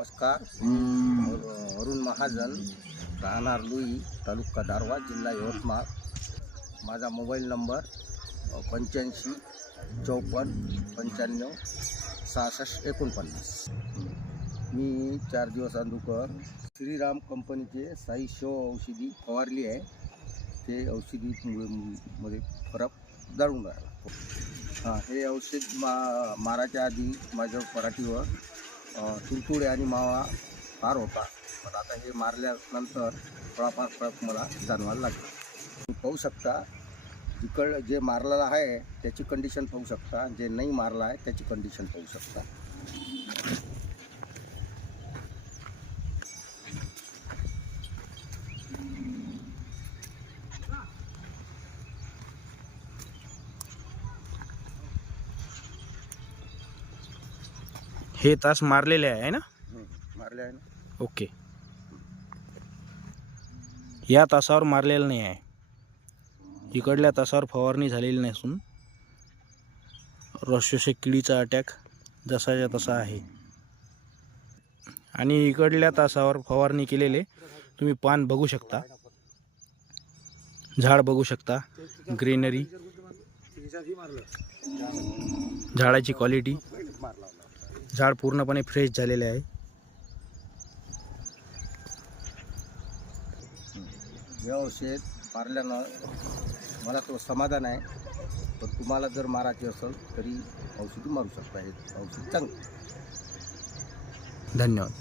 नमस्कार, अरुण महाजन, राहणार लुई, तालुका दारवा, जिल्हा यवतमाळ. माझा मोबाईल नंबर 85 54 95 66 49. मी 4 दिवस अगोदर श्रीराम कंपनीचे साई शो औषधी फवारली आहे. ते औषधीमध्ये फरक जाणून राहिला. हे औषध मारायच्या आधी माझ्या पराठीवर तुडतुडे आणि मावा फार होता, पण आता हे मारल्यानंतर थोडाफार फरक मला जाणवायला लागला. तुम्ही पाहू शकता, जे मारलेलं आहे त्याची कंडिशन पाहू शकता, जे नाही मारला आहे त्याची कंडिशन पाहू शकता. हे तास मारलेले आहे ना? मारले आहे ना. ओके. या तासावर मारलेलं नाही आहे. इकडल्या तासावर फवारणी झालेली नसून रसशोषक किडीचा अटॅक जसाच्या तसा आहे. आणि इकडल्या तासावर फवारणी केलेले तुम्ही पान बघू शकता, झाड बघू शकता, ग्रीनरी, झाडाची क्वालिटी, झाड पूर्णपणे फ्रेश झालेले आहे. हे औषध मारल्यानं मला तो समाधान आहे, पण तुम्हाला जर मारायचे असेल तरी औषधी मारू शकता. हे औषध चांगलं. धन्यवाद.